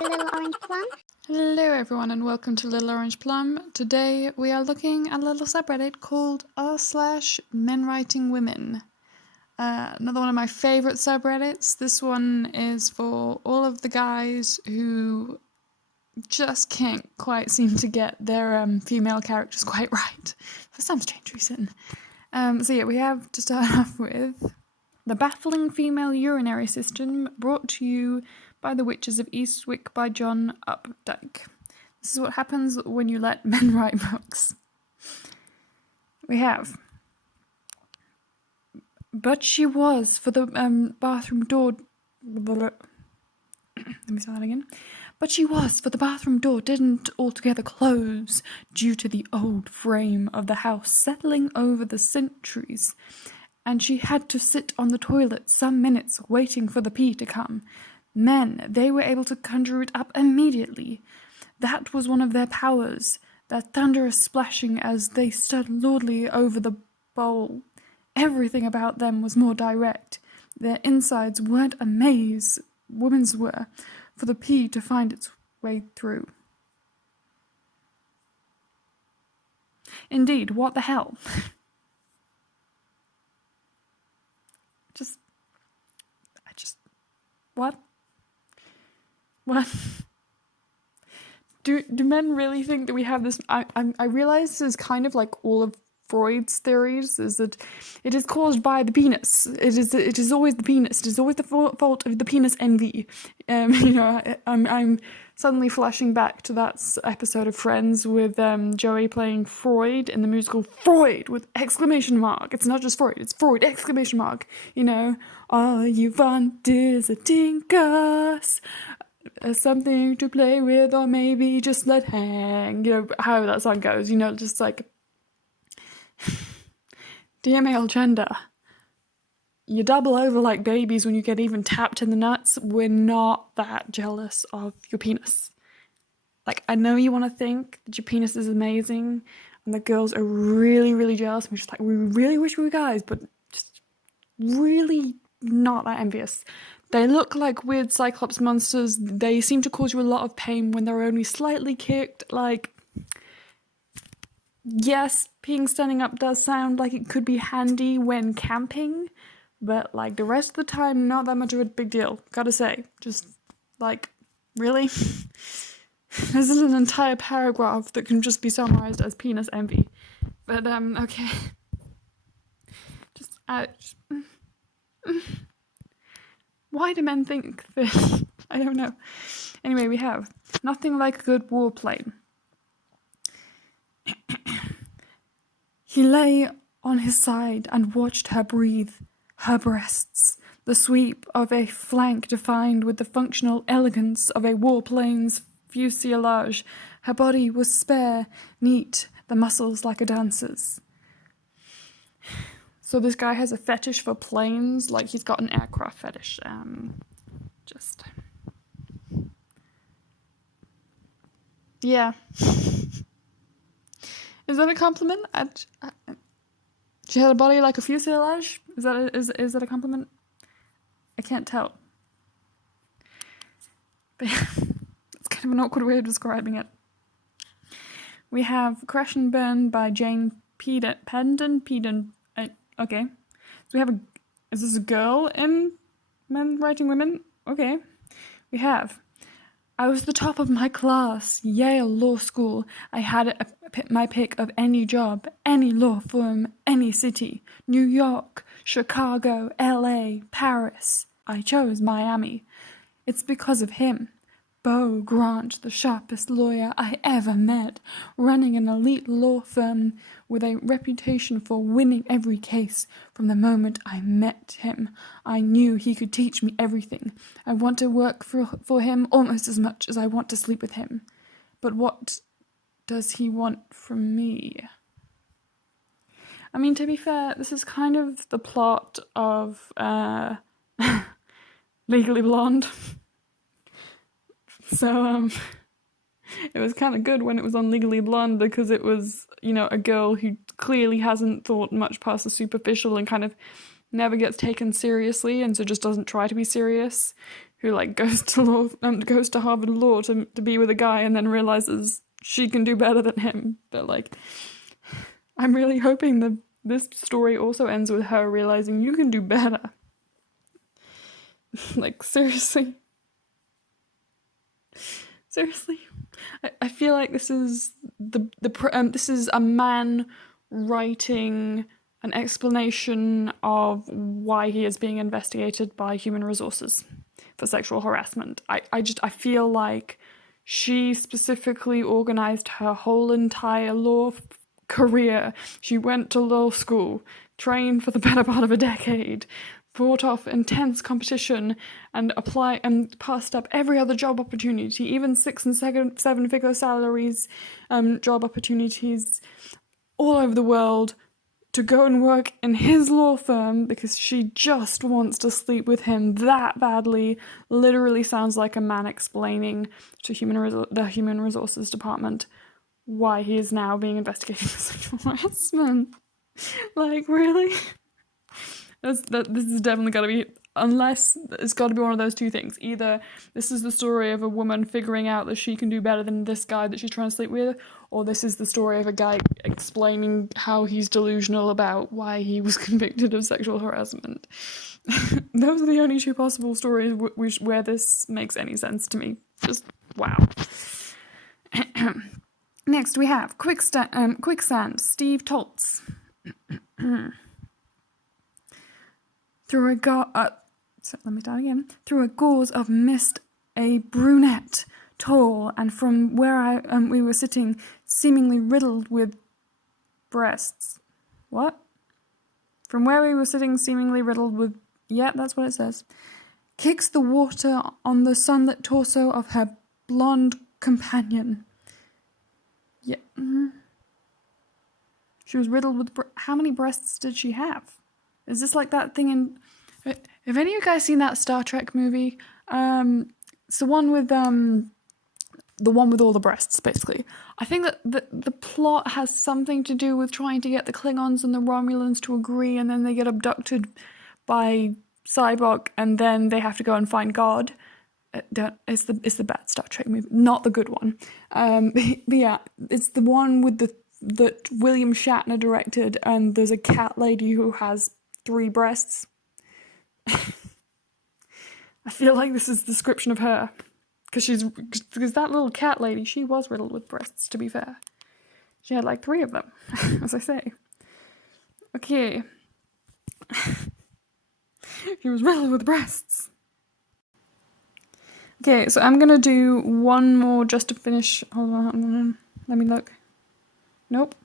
Little Orange Plum. Hello everyone and welcome to Little Orange Plum. Today we are looking at a little subreddit called r/men writing women. Another one of my favourite subreddits. This one is for all of the guys who just can't quite seem to get their female characters quite right for some strange reason. So yeah, we have to start off with the baffling female urinary system, brought to you by the Witches of Eastwick by John Updike. This is what happens when you let men write books. We have, but she was for the bathroom door. Let me start that again. But she was, for the bathroom door didn't altogether close due to the old frame of the house settling over the centuries, and she had to sit on the toilet some minutes waiting for the pee to come. Men, they were able to conjure it up immediately. That was one of their powers, that thunderous splashing as they stood lordly over the bowl. Everything about them was more direct. Their insides weren't a maze, women's were, for the pea to find its way through. Indeed, what the hell? What? What? Do men really think that we have this? I realize this is kind of like all of Freud's theories, is that it is caused by the penis. It is always the penis. It is always the fault of the penis envy. I'm suddenly flashing back to that episode of Friends with Joey playing Freud in the musical Freud with exclamation mark. It's not just Freud, it's Freud exclamation mark. All you want is a dinkus, something to play with, or maybe just let hang. How that song goes. Just like, dear male gender, you double over like babies when you get even tapped in the nuts. We're not that jealous of your penis. Like, I know you want to think that your penis is amazing, and the girls are really, really jealous. We're just like, we really wish we were guys, but just really not that envious. They look like weird cyclops monsters. They seem to cause you a lot of pain when they're only slightly kicked. Like, yes, peeing standing up does sound like it could be handy when camping, but like the rest of the time, not that much of a big deal. Gotta say, just like, really? This is an entire paragraph that can just be summarized as penis envy. But okay. Why do men think this? I don't know. Anyway, we have nothing like a good warplane. He lay on his side and watched her breathe, her breasts, the sweep of a flank defined with the functional elegance of a warplane's fuselage. Her body was spare, neat, the muscles like a dancer's. So this guy has a fetish for planes, like he's got an aircraft fetish. Yeah. Is that a compliment? She had a body like a fuselage? Is that a compliment? I can't tell. But it's kind of an awkward way of describing it. We have Crash and Burn by Jane Pendon. Okay. So we have is this a girl in Men Writing Women? Okay. We have, I was the top of my class, Yale Law School. I had my pick of any job, any law firm, any city. New York, Chicago, LA, Paris. I chose Miami. It's because of him. Beau Grant, the sharpest lawyer I ever met, running an elite law firm with a reputation for winning every case. From the moment I met him, I knew he could teach me everything. I want to work for him almost as much as I want to sleep with him. But what does he want from me? I mean, to be fair, this is kind of the plot of Legally Blonde. So, it was kind of good when it was on Legally Blonde because it was, a girl who clearly hasn't thought much past the superficial and kind of never gets taken seriously and so just doesn't try to be serious, who like goes to Harvard Law to be with a guy and then realizes she can do better than him. But like, I'm really hoping that this story also ends with her realizing you can do better. Like, seriously. I feel like this is this is a man writing an explanation of why he is being investigated by human resources for sexual harassment. I feel like she specifically organized her whole entire law career. She went to law school, trained for the better part of a decade, fought off intense competition, and passed up every other job opportunity, even 6 and 7-figure salaries, job opportunities all over the world, to go and work in his law firm because she just wants to sleep with him that badly. Literally sounds like a man explaining to the Human Resources Department why he is now being investigated for sexual harassment. Like, really? This is definitely got to be, unless it's got to be one of those two things. Either this is the story of a woman figuring out that she can do better than this guy that she's trying to sleep with, or this is the story of a guy explaining how he's delusional about why he was convicted of sexual harassment. Those are the only two possible stories where this makes any sense to me. Just wow. Next we have Quicksand, Steve Toltz. Through a gauze of mist, a brunette, tall, and from where we were sitting, seemingly riddled with breasts. What? From where we were sitting, seemingly riddled with... Yeah, that's what it says. Kicks the water on the sunlit torso of her blonde companion. Yeah. Mm-hmm. She was riddled with... How many breasts did she have? Is this like that thing in... Have any of you guys seen that Star Trek movie? It's the one with all the breasts, basically. I think that the plot has something to do with trying to get the Klingons and the Romulans to agree, and then they get abducted by Cyborg, and then they have to go and find God. It's the bad Star Trek movie, not the good one. But yeah, it's the one with that William Shatner directed, and there's a cat lady who has 3 breasts. I feel like this is the description of her, because that little cat lady, she was riddled with breasts, to be fair. She had like 3 of them, as I say. Okay. She was riddled with breasts. Okay, so I'm gonna do one more just to finish. Hold on. Let me look. Nope.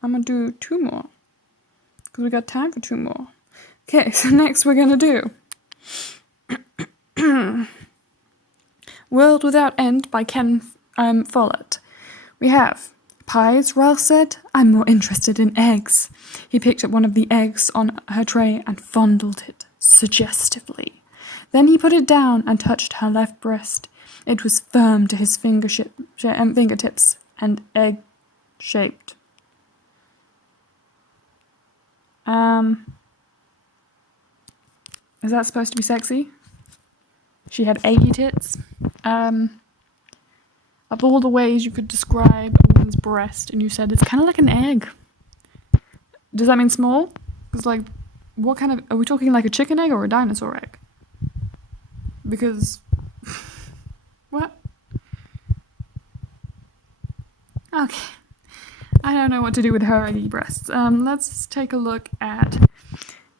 I'm gonna do 2 more, because we got time for 2 more. Okay, so next we're gonna do World Without End by Ken Follett. We have pies, Ralph said. I'm more interested in eggs. He picked up one of the eggs on her tray and fondled it suggestively. Then he put it down and touched her left breast. It was firm to his fingertips and egg-shaped. Is that supposed to be sexy? She had eggy tits. Of all the ways you could describe a woman's breast, and you said it's kind of like an egg. Does that mean small? Because, like, what kind of... Are we talking like a chicken egg or a dinosaur egg? Because... What? Okay. I don't know what to do with her eggy breasts. Let's take a look at...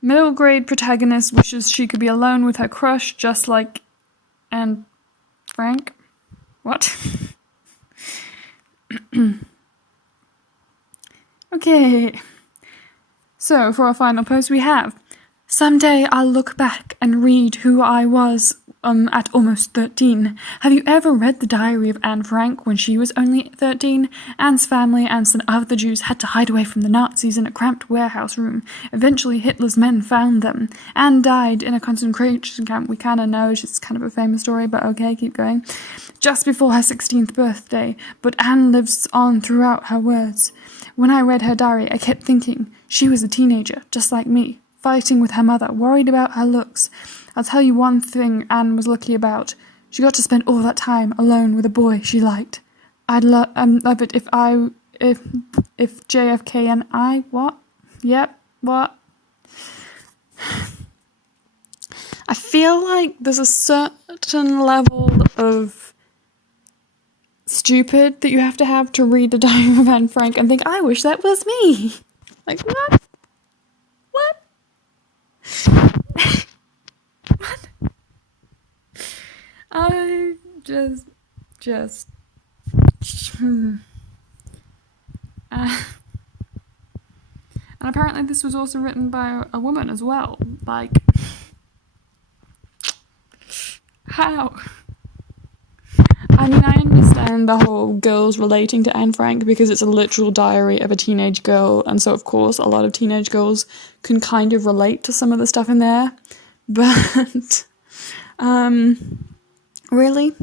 Middle grade protagonist wishes she could be alone with her crush, just like Anne Frank. What? Okay. So for our final post we have, someday I'll look back and read who I was at almost 13. Have you ever read the diary of Anne Frank when she was only 13? Anne's family and some other Jews had to hide away from the Nazis in a cramped warehouse room. Eventually Hitler's men found them. Anne died in a concentration camp. We kind of know, it's kind of a famous story, but okay, keep going. Just before her 16th birthday, but Anne lives on throughout her words. When I read her diary, I kept thinking, she was a teenager, just like me, fighting with her mother, worried about her looks. I'll tell you one thing Anne was lucky about. She got to spend all that time alone with a boy she liked. I'd love it if JFK and I, what? Yep, what? I feel like there's a certain level of stupid that you have to read the Diary of Anne Frank and think, I wish that was me. Like, what? What? What? I just and apparently this was also written by a woman as well. Like, how? I mean, I understand the whole girls relating to Anne Frank because it's a literal diary of a teenage girl, and so of course a lot of teenage girls can kind of relate to some of the stuff in there. But really?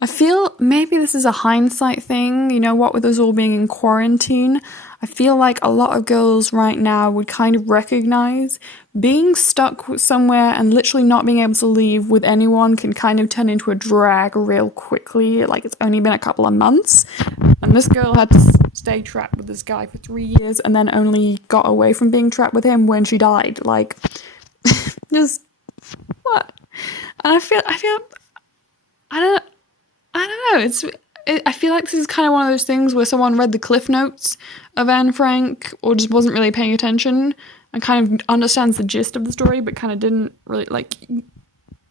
I feel maybe this is a hindsight thing, you know, what with us all being in quarantine. I feel like a lot of girls right now would kind of recognize being stuck somewhere and literally not being able to leave with anyone can kind of turn into a drag real quickly. Like, it's only been a couple of months, and this girl had to stay trapped with this guy for 3 years and then only got away from being trapped with him when she died. Like, just what? And I feel I don't know. I feel like this is kind of one of those things where someone read the cliff notes of Anne Frank or just wasn't really paying attention and kind of understands the gist of the story, but kind of didn't really, like, you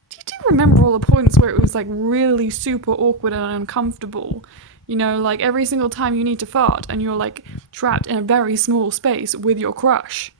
do remember all the points where it was, like, really super awkward and uncomfortable. You know, like, every single time you need to fart and you're, like, trapped in a very small space with your crush.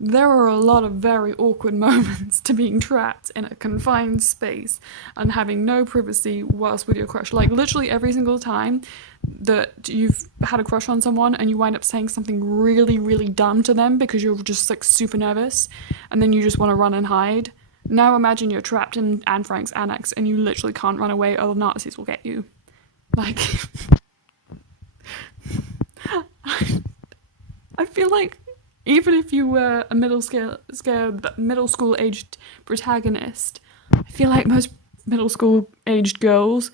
There are a lot of very awkward moments to being trapped in a confined space and having no privacy whilst with your crush. Like, literally every single time that you've had a crush on someone and you wind up saying something really, really dumb to them because you're just, like, super nervous and then you just want to run and hide. Now imagine you're trapped in Anne Frank's annex and you literally can't run away or the Nazis will get you. Like, I feel like even if you were a middle school aged protagonist, I feel like most middle school aged girls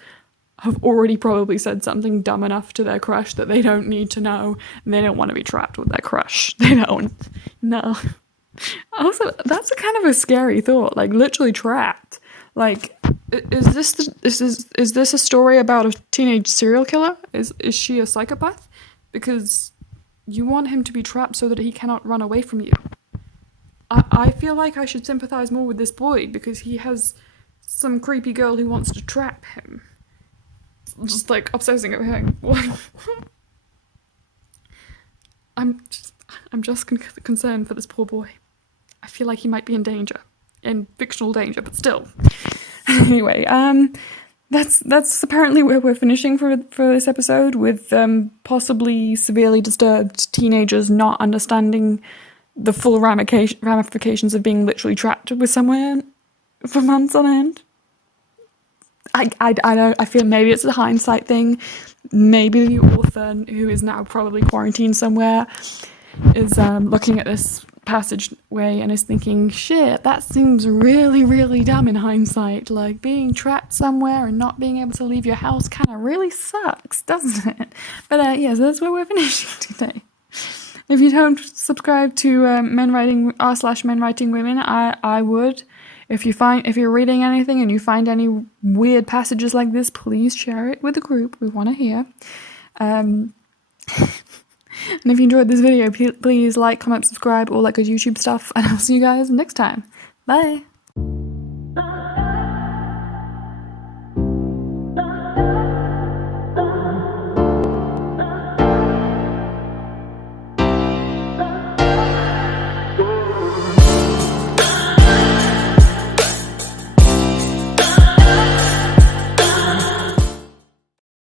have already probably said something dumb enough to their crush that they don't need to know, and they don't want to be trapped with their crush. They don't. No. Also, that's a kind of a scary thought, like, literally trapped. Like, is this a story about a teenage serial killer? Is she a psychopath? Because you want him to be trapped so that he cannot run away from you. I feel like I should sympathize more with this boy because he has some creepy girl who wants to trap him. Just, like, obsessing over him. I'm just concerned for this poor boy. I feel like he might be in danger. In fictional danger, but still. Anyway, that's apparently where we're finishing for this episode, with possibly severely disturbed teenagers not understanding the full ramifications of being literally trapped with someone for months on end. I don't. I feel maybe it's a hindsight thing. Maybe the author, who is now probably quarantined somewhere, is looking at this passageway and is thinking, shit, that seems really, really dumb in hindsight. Like, being trapped somewhere and not being able to leave your house kind of really sucks, doesn't it? But yeah, so that's where we're finishing today. If you don't subscribe to r/Men Writing Women, I would. If you're reading anything and you find any weird passages like this, please share it with the group. We want to hear. And if you enjoyed this video, please like, comment, subscribe, all that good YouTube stuff, and I'll see you guys next time. Bye!